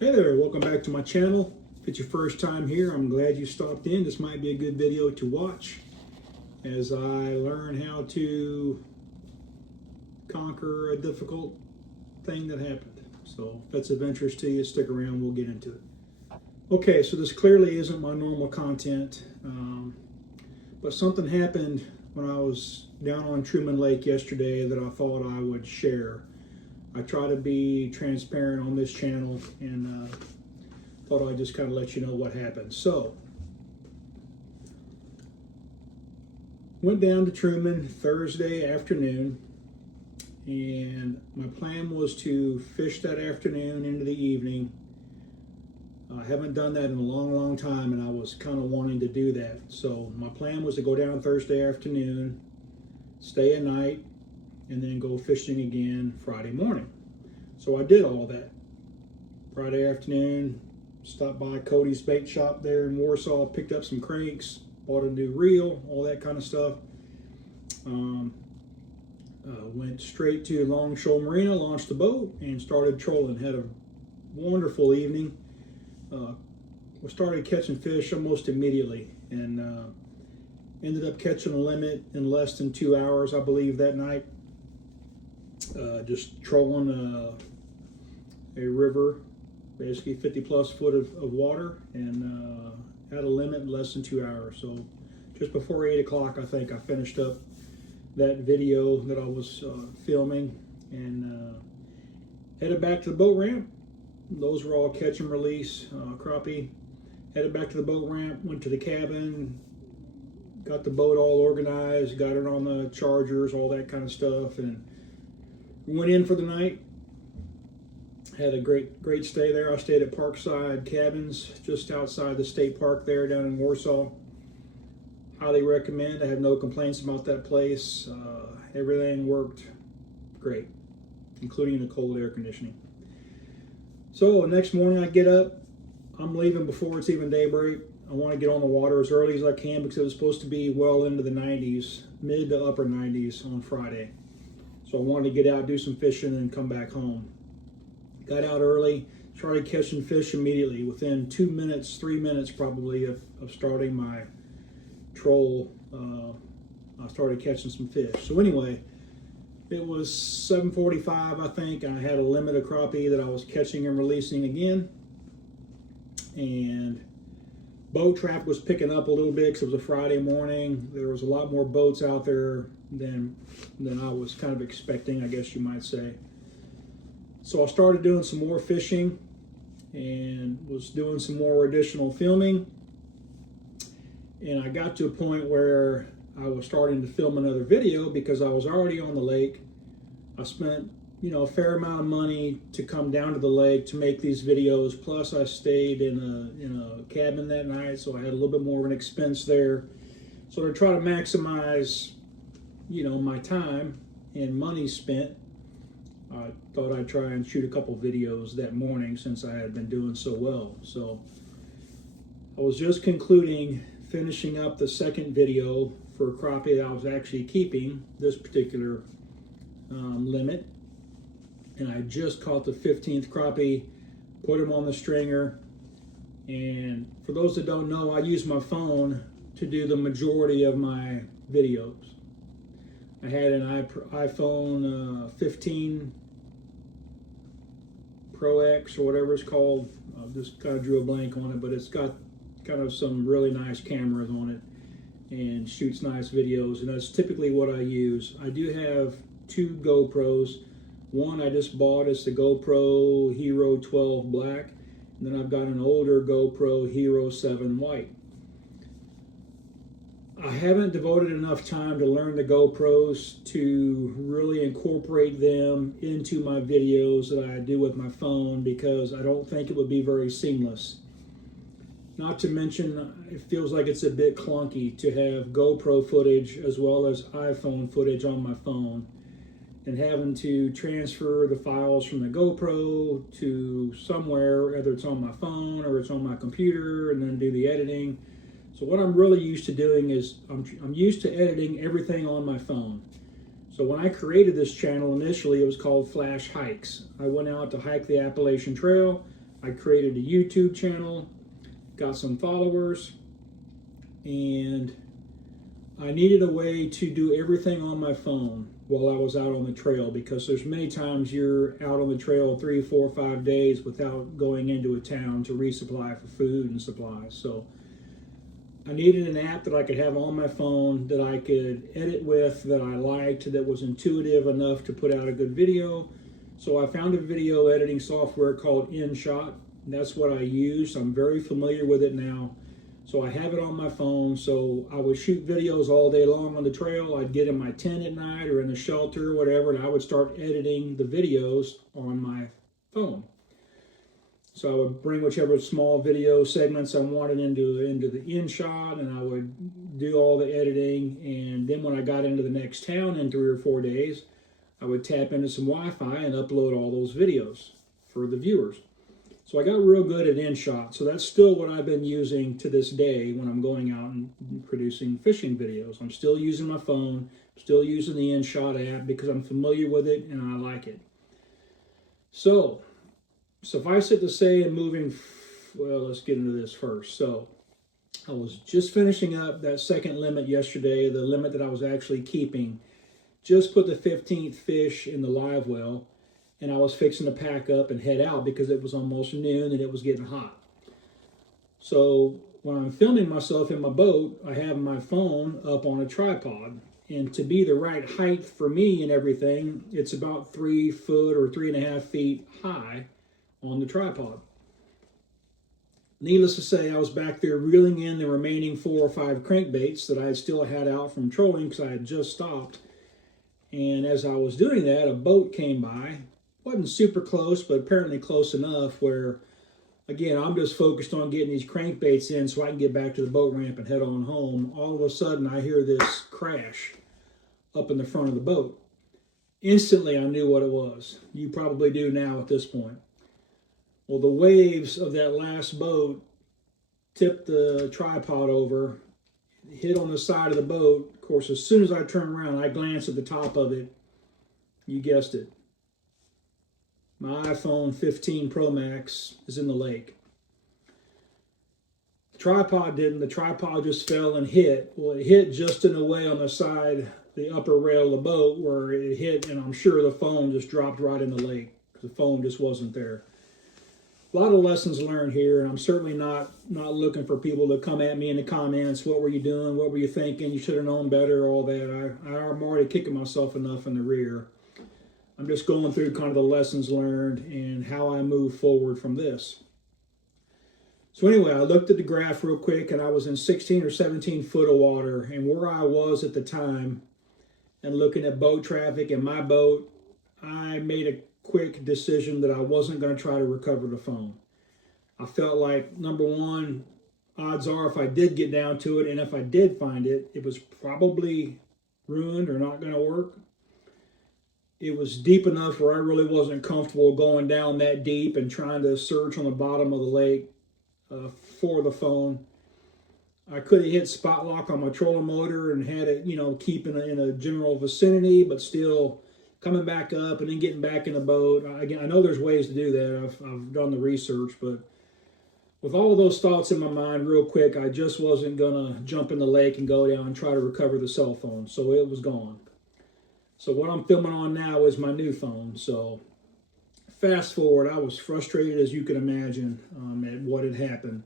Hey there, welcome back to my channel. If it's your first time here, I'm glad you stopped in. This might be a good video to watch as I learn how to conquer a difficult thing that happened. So if that's of interest to you, stick around, we'll get into it. Okay, so this clearly isn't my normal content, but something happened when I was down on Truman Lake yesterday that I thought I would share. I try to be transparent on this channel and thought I'd just kind of let you know what happened. So, went down to Truman Thursday afternoon, and my plan was to fish that afternoon into the evening. I haven't done that in a long time, and I was kind of wanting to do that. So my plan was to go down Thursday afternoon, stay a night, and then go fishing again Friday morning. So I did all that. Friday afternoon, stopped by Cody's bait shop there in Warsaw, picked up some cranks, bought a new reel, all that kind of stuff. Went straight to Longshore Marina, launched the boat, and started trolling. Had a wonderful evening. We started catching fish almost immediately, and ended up catching a limit in less than 2 hours, I believe, that night. Just trolling a river, basically 50 plus foot of water, and had a limit in less than 2 hours. So just before 8 o'clock, I think I finished up that video that I was filming, and headed back to the boat ramp. Those were all catch and release crappie. Headed back to the boat ramp, went to the cabin, got the boat all organized, got it on the chargers, all that kind of stuff, and went in for the night. Had a great stay there. I stayed at Parkside Cabins, just outside the state park there down in Warsaw. Highly recommend. I have no complaints about that place. Everything worked great, including the cold air conditioning. So the next morning I get up. I'm leaving before it's even daybreak. I want to get on the water as early as I can because it was supposed to be well into the 90s, mid to upper 90s on Friday. So I wanted to get out, do some fishing, and come back home. Got out early, started catching fish immediately. Within 2 minutes, 3 minutes probably of starting my troll, I started catching some fish. So anyway, it was 7:45, I think. I had a limit of crappie that I was catching and releasing again. And boat traffic was picking up a little bit because it was a Friday morning. There was a lot more boats out there than I was kind of expecting, I guess you might say. So I started doing some more fishing and was doing some more additional filming. And I got to a point where I was starting to film another video because I was already on the lake. I spent, a fair amount of money to come down to the lake to make these videos. Plus I stayed in a cabin that night, so I had a little bit more of an expense there. So to try to maximize, my time and money spent, I thought I'd try and shoot a couple videos that morning since I had been doing so well. So I was just finishing up the second video for crappie that I was actually keeping this particular limit. And I just caught the 15th crappie, put him on the stringer. And for those that don't know, I use my phone to do the majority of my videos. I had an iPhone 15 Pro X or whatever it's called. I just kind of drew a blank on it, but it's got kind of some really nice cameras on it and shoots nice videos, and that's typically what I use. I do have 2 GoPros. One I just bought is the GoPro Hero 12 Black, and then I've got an older GoPro Hero 7 White. I haven't devoted enough time to learn the GoPros to really incorporate them into my videos that I do with my phone because I don't think it would be very seamless. Not to mention, it feels like it's a bit clunky to have GoPro footage as well as iPhone footage on my phone, and having to transfer the files from the GoPro to somewhere, whether it's on my phone or it's on my computer, and then do the editing. So what I'm really used to doing is I'm used to editing everything on my phone. So when I created this channel initially, it was called Flash Hikes. I went out to hike the Appalachian Trail. I created a YouTube channel, got some followers, and I needed a way to do everything on my phone while I was out on the trail, because there's many times you're out on the trail 3, 4, 5 days without going into a town to resupply for food and supplies. So I needed an app that I could have on my phone that I could edit with, that I liked, that was intuitive enough to put out a good video. So I found a video editing software called InShot. That's what I use. I'm very familiar with it now. So I have it on my phone, so I would shoot videos all day long on the trail. I'd get in my tent at night or in the shelter or whatever, and I would start editing the videos on my phone. So I would bring whichever small video segments I wanted into the InShot, and I would do all the editing. And then when I got into the next town in 3 or 4 days, I would tap into some Wi-Fi and upload all those videos for the viewers. So I got real good at InShot. So that's still what I've been using to this day when I'm going out and producing fishing videos. I'm still using my phone, still using the InShot app because I'm familiar with it and I like it. So suffice it to say, and let's get into this first. So I was just finishing up that second limit yesterday, the limit that I was actually keeping. Just put the 15th fish in the live well, and I was fixing to pack up and head out because it was almost noon and it was getting hot. So when I'm filming myself in my boat, I have my phone up on a tripod. And to be the right height for me and everything, it's about 3 foot or 3.5 feet high on the tripod. Needless to say, I was back there reeling in the remaining 4 or 5 crankbaits that I still had out from trolling because I had just stopped. And as I was doing that, a boat came by. Wasn't super close, but apparently close enough where, again, I'm just focused on getting these crankbaits in so I can get back to the boat ramp and head on home. All of a sudden, I hear this crash up in the front of the boat. Instantly, I knew what it was. You probably do now at this point. Well, the waves of that last boat tipped the tripod over, hit on the side of the boat. Of course, as soon as I turned around, I glanced at the top of it. You guessed it. My iPhone 15 Pro Max is in the lake. The tripod didn't. The tripod just fell and hit. Well, it hit just in a way on the side, the upper rail of the boat where it hit, and I'm sure the phone just dropped right in the lake because the phone just wasn't there. A lot of lessons learned here, and I'm certainly not looking for people to come at me in the comments. What were you doing? What were you thinking? You should have known better, all that. I'm already kicking myself enough in the rear. I'm just going through kind of the lessons learned and how I move forward from this. So anyway, I looked at the graph real quick, and I was in 16 or 17 foot of water. And where I was at the time and looking at boat traffic in my boat, I made a quick decision that I wasn't going to try to recover the phone. I felt like, number one, odds are if I did get down to it, and if I did find it, it was probably ruined or not going to work. It was deep enough where I really wasn't comfortable going down that deep and trying to search on the bottom of the lake for the phone. I could have hit spot lock on my trolling motor and had it, keep in a general vicinity, but still coming back up and then getting back in the boat. Again, I know there's ways to do that. I've done the research, but with all of those thoughts in my mind real quick, I just wasn't going to jump in the lake and go down and try to recover the cell phone. So it was gone. So what I'm filming on now is my new phone. So fast forward, I was frustrated as you can imagine at what had happened.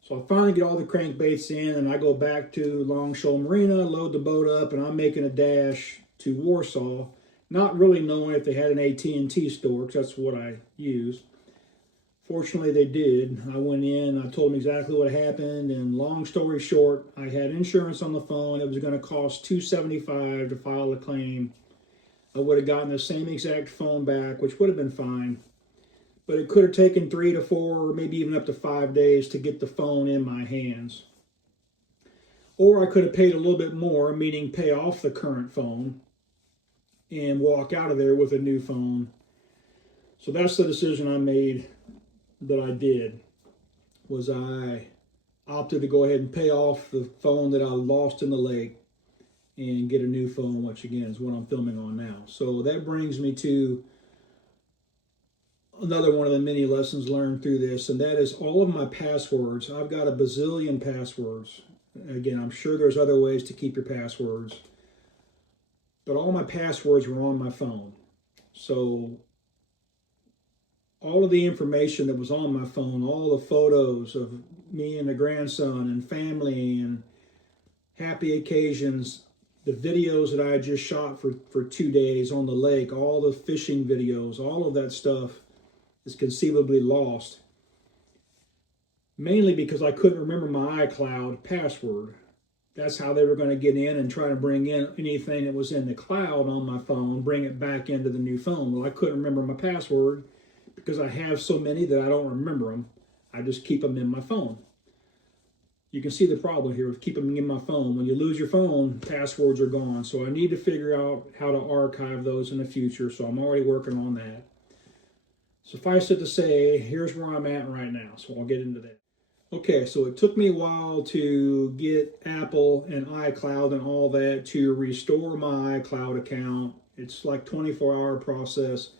So I finally get all the crankbaits in, and I go back to Longshore Marina, load the boat up, and I'm making a dash to Warsaw, not really knowing if they had an AT&T store, because that's what I use. Fortunately, they did. I went in, I told them exactly what happened, and long story short, I had insurance on the phone. It was going to cost $275 to file a claim. I would have gotten the same exact phone back, which would have been fine. But it could have taken 3 to 4, or maybe even up to 5 days to get the phone in my hands. Or I could have paid a little bit more, meaning pay off the current phone and walk out of there with a new phone. So that's the decision I made that I did, was I opted to go ahead and pay off the phone that I lost in the lake and get a new phone, which again is what I'm filming on now. So that brings me to another one of the many lessons learned through this, and that is all of my passwords. I've got a bazillion passwords. Again, I'm sure there's other ways to keep your passwords, but all my passwords were on my phone. So all of the information that was on my phone, all the photos of me and the grandson and family and happy occasions, the videos that I had just shot for 2 days on the lake, all the fishing videos, all of that stuff is conceivably lost. Mainly because I couldn't remember my iCloud password. That's how they were going to get in and try to bring in anything that was in the cloud on my phone, bring it back into the new phone. Well, I couldn't remember my password because I have so many that I don't remember them. I just keep them in my phone. You can see the problem here with keeping them in my phone. When you lose your phone, passwords are gone. So I need to figure out how to archive those in the future. So I'm already working on that. Suffice it to say, here's where I'm at right now. So I'll get into that. Okay, so it took me a while to get Apple and iCloud and all that to restore my iCloud account. It's like a 24-hour process.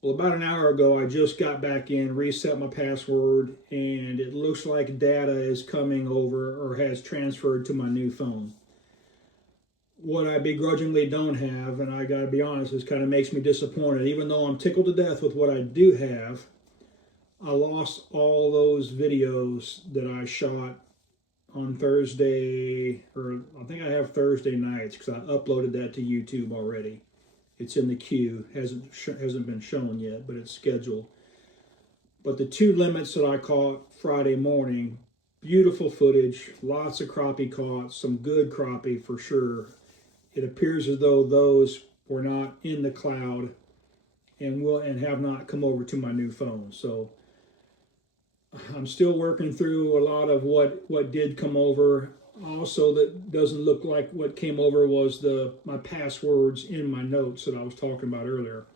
Well, about an hour ago, I just got back in, reset my password, and it looks like data is coming over or has transferred to my new phone. What I begrudgingly don't have, and I gotta be honest, this kind of makes me disappointed. Even though I'm tickled to death with what I do have, I lost all those videos that I shot on Thursday, or I think I have Thursday nights because I uploaded that to YouTube already. It's in the queue, hasn't been shown yet, but it's scheduled. But the 2 limits that I caught Friday morning, beautiful footage, lots of crappie caught, some good crappie for sure. It appears as though those were not in the cloud and have not come over to my new phone. So I'm still working through a lot of what did come over. Also, that doesn't look like what came over was my passwords in my notes that I was talking about earlier.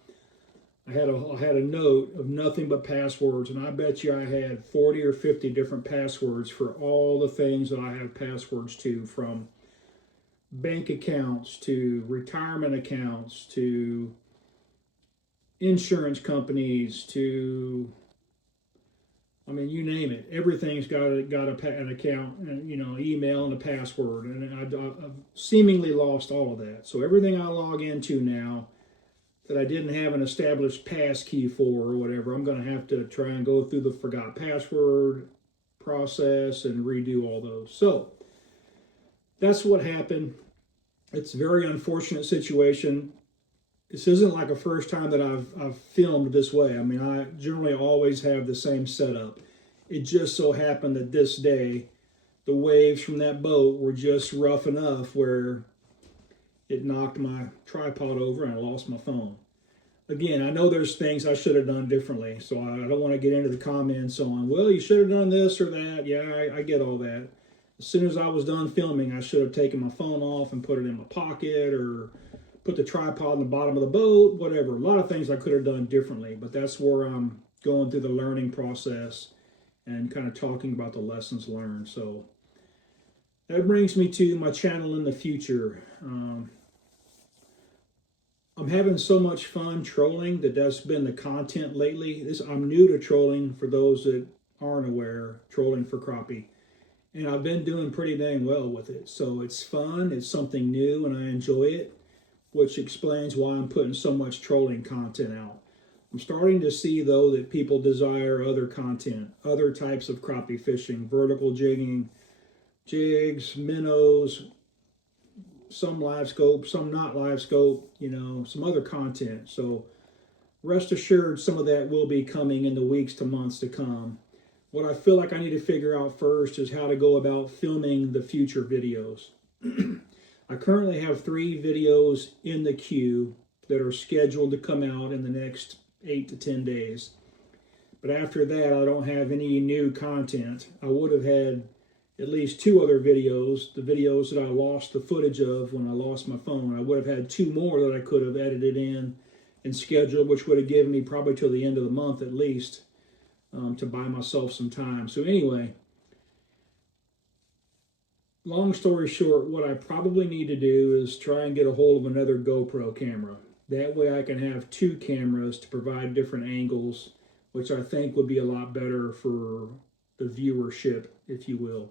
I had a note of nothing but passwords, and I bet you I had 40 or 50 different passwords for all the things that I have passwords to, from bank accounts to retirement accounts to insurance companies to, I mean, you name it. Everything's got an account, and email and a password, and I've seemingly lost all of that. So everything I log into now that I didn't have an established pass key for or whatever, I'm going to have to try and go through the forgot password process and redo all those. So that's what happened. It's a very unfortunate situation. This isn't like a first time that I've filmed this way. I mean, I generally always have the same setup. It just so happened that this day, the waves from that boat were just rough enough where it knocked my tripod over and I lost my phone. Again, I know there's things I should have done differently, so I don't want to get into the comments on, well, you should have done this or that. Yeah, I get all that. As soon as I was done filming, I should have taken my phone off and put it in my pocket, or put the tripod in the bottom of the boat, whatever. A lot of things I could have done differently, but that's where I'm going through the learning process and kind of talking about the lessons learned. So that brings me to my channel in the future. I'm having so much fun trolling that's been the content lately. I'm new to trolling, for those that aren't aware, trolling for crappie. And I've been doing pretty dang well with it. So it's fun, it's something new, and I enjoy it, which explains why I'm putting so much trolling content out. I'm starting to see, though, that people desire other content, other types of crappie fishing, vertical jigging, jigs, minnows, some live scope, some not live scope, some other content. So rest assured, some of that will be coming in the weeks to months to come. What I feel like I need to figure out first is how to go about filming the future videos. I currently have 3 videos in the queue that are scheduled to come out in the next 8 to 10 days. But after that, I don't have any new content. I would have had at least 2 other videos, the videos that I lost the footage of when I lost my phone. I would have had 2 more that I could have edited in and scheduled, which would have given me probably till the end of the month at least, to buy myself some time. So anyway, long story short, what I probably need to do is try and get a hold of another GoPro camera. That way I can have two cameras to provide different angles, which I think would be a lot better for the viewership, if you will.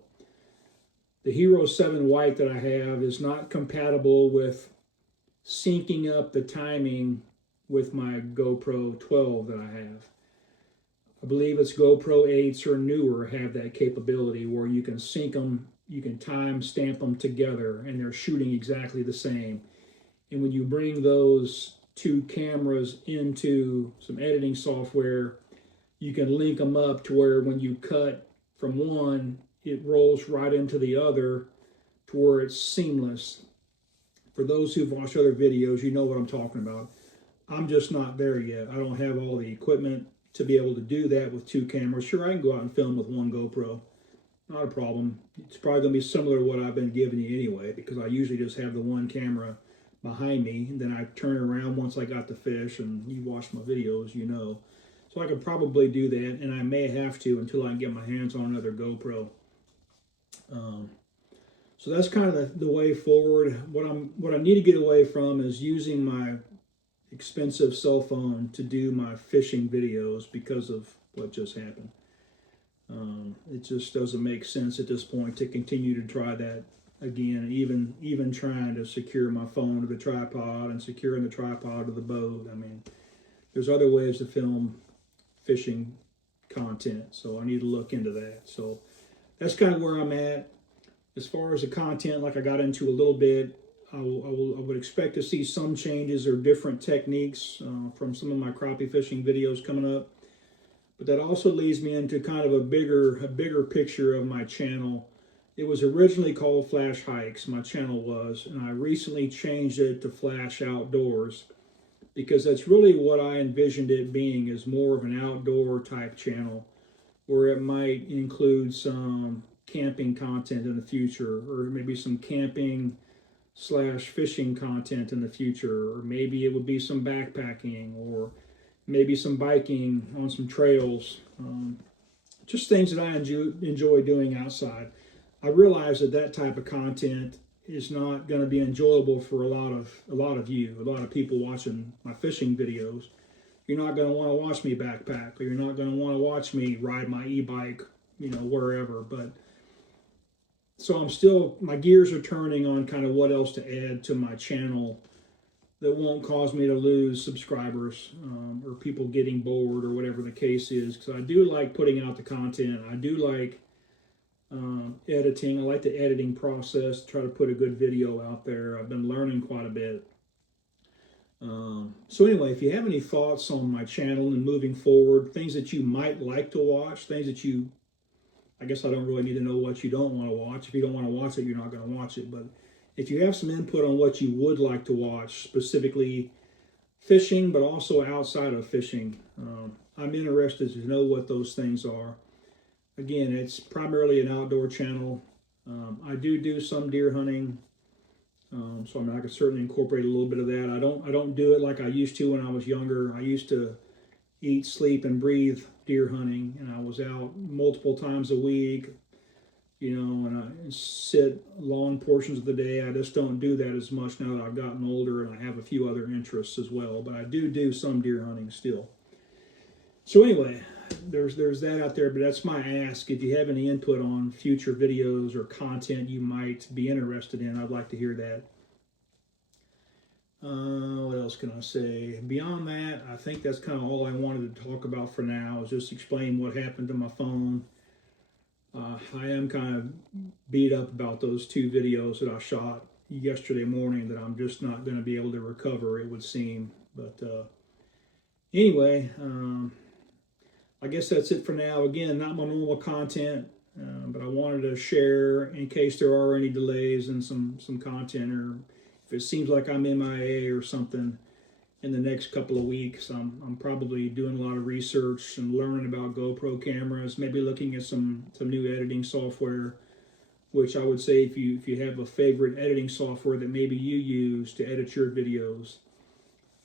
The Hero 7 White that I have is not compatible with syncing up the timing with my GoPro 12 that I have. I believe it's GoPro 8s or newer have that capability where you can sync them, you can time stamp them together, and they're shooting exactly the same. And when you bring those two cameras into some editing software, you can link them up to where when you cut from one, it rolls right into the other to where it's seamless. For those who've watched other videos, you know what I'm talking about. I'm just not there yet. I don't have all the equipment to be able to do that with two cameras. Sure, I can go out and film with one GoPro. Not a problem. It's probably going to be similar to what I've been giving you anyway, because I usually just have the one camera behind me, and then I turn around once I got the fish, and you watch my videos, you know. So I could probably do that, and I may have to until I can get my hands on another GoPro. So that's kind of the way forward. What I need to get away from is using my expensive cell phone to do my fishing videos because of what just happened. It just doesn't make sense at this point to continue to try that again, even trying to secure my phone to the tripod and securing the tripod to the boat. I mean, there's other ways to film fishing content, so I need to look into that. So that's kind of where I'm at. As far as the content, like I got into a little bit, I would expect to see some changes or different techniques from some of my crappie fishing videos coming up. But that also leads me into kind of a bigger picture of my channel. It was originally called Flash Hikes, my channel was, and I recently changed it to Flash Outdoors because that's really what I envisioned it being, is more of an outdoor type channel where it might include some camping content in the future, or maybe some camping / fishing content in the future, or maybe it would be some backpacking, or maybe some biking on some trails, just things that I enjoy doing outside. I realize that type of content is not going to be enjoyable for a lot of people watching my fishing videos. You're not going to want to watch me backpack, or you're not going to want to watch me ride my e-bike, wherever. But so my gears are turning on kind of what else to add to my channel that won't cause me to lose subscribers or people getting bored or whatever the case is. Because I do like putting out the content. I do like editing. I like the editing process to try to put a good video out there. I've been learning quite a bit. So anyway, if you have any thoughts on my channel and moving forward, things that you might like to watch, things that I guess I don't really need to know what you don't want to watch. If you don't want to watch it, you're not going to watch it. But if you have some input on what you would like to watch, specifically fishing, but also outside of fishing, I'm interested to know what those things are. Again, it's primarily an outdoor channel. I do some deer hunting, so I can certainly incorporate a little bit of that. I don't do it like I used to when I was younger. I used to eat, sleep, and breathe deer hunting, and I was out multiple times a week, and I sit long portions of the day. I just don't do that as much now that I've gotten older, and I have a few other interests as well, but I do some deer hunting still. So anyway, there's that out there, but that's my ask. If you have any input on future videos or content you might be interested in, I'd like to hear that. What else can I say? Beyond that, I think that's kind of all I wanted to talk about for now, is just explain what happened to my phone. I am kind of beat up about those two videos that I shot yesterday morning that I'm just not going to be able to recover, it would seem. But anyway, I guess that's it for now. Again, not my normal content, but I wanted to share in case there are any delays in some content, or if it seems like I'm MIA or something in the next couple of weeks. I'm probably doing a lot of research and learning about GoPro cameras, maybe looking at some new editing software, which I would say if you have a favorite editing software that maybe you use to edit your videos,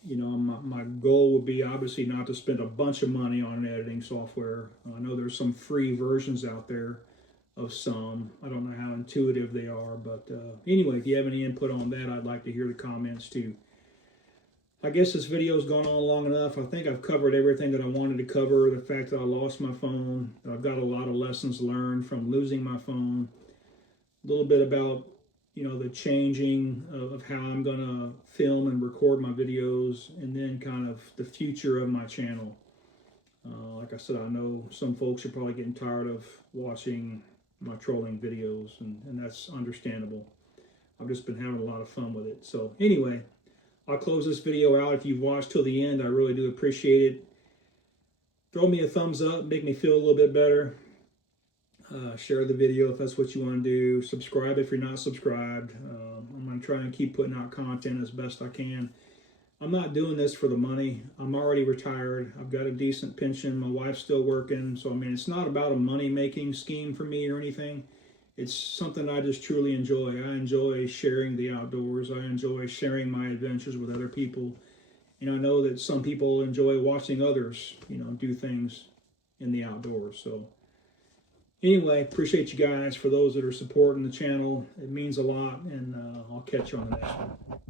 my goal would be obviously not to spend a bunch of money on an editing software. I know there's some free versions out there of some. I don't know how intuitive they are, but anyway, if you have any input on that, I'd like to hear the comments too. I guess this video's gone on long enough. I think I've covered everything that I wanted to cover. The fact that I lost my phone, I've got a lot of lessons learned from losing my phone. A little bit about, the changing of how I'm gonna film and record my videos, and then kind of the future of my channel. Like I said, I know some folks are probably getting tired of watching my trolling videos, and that's understandable. I've just been having a lot of fun with it. So anyway, I'll close this video out. If you've watched till the end, I really do appreciate it. Throw me a thumbs up, make me feel a little bit better. Share the video if that's what you want to do. Subscribe if you're not subscribed. I'm going to try and keep putting out content as best I can. I'm not doing this for the money. I'm already retired. I've got a decent pension. My wife's still working. So, I mean, it's not about a money-making scheme for me or anything. It's something I just truly enjoy. I enjoy sharing the outdoors. I enjoy sharing my adventures with other people. And I know that some people enjoy watching others, do things in the outdoors. So anyway, appreciate you guys. For those that are supporting the channel, it means a lot. And I'll catch you on the next one.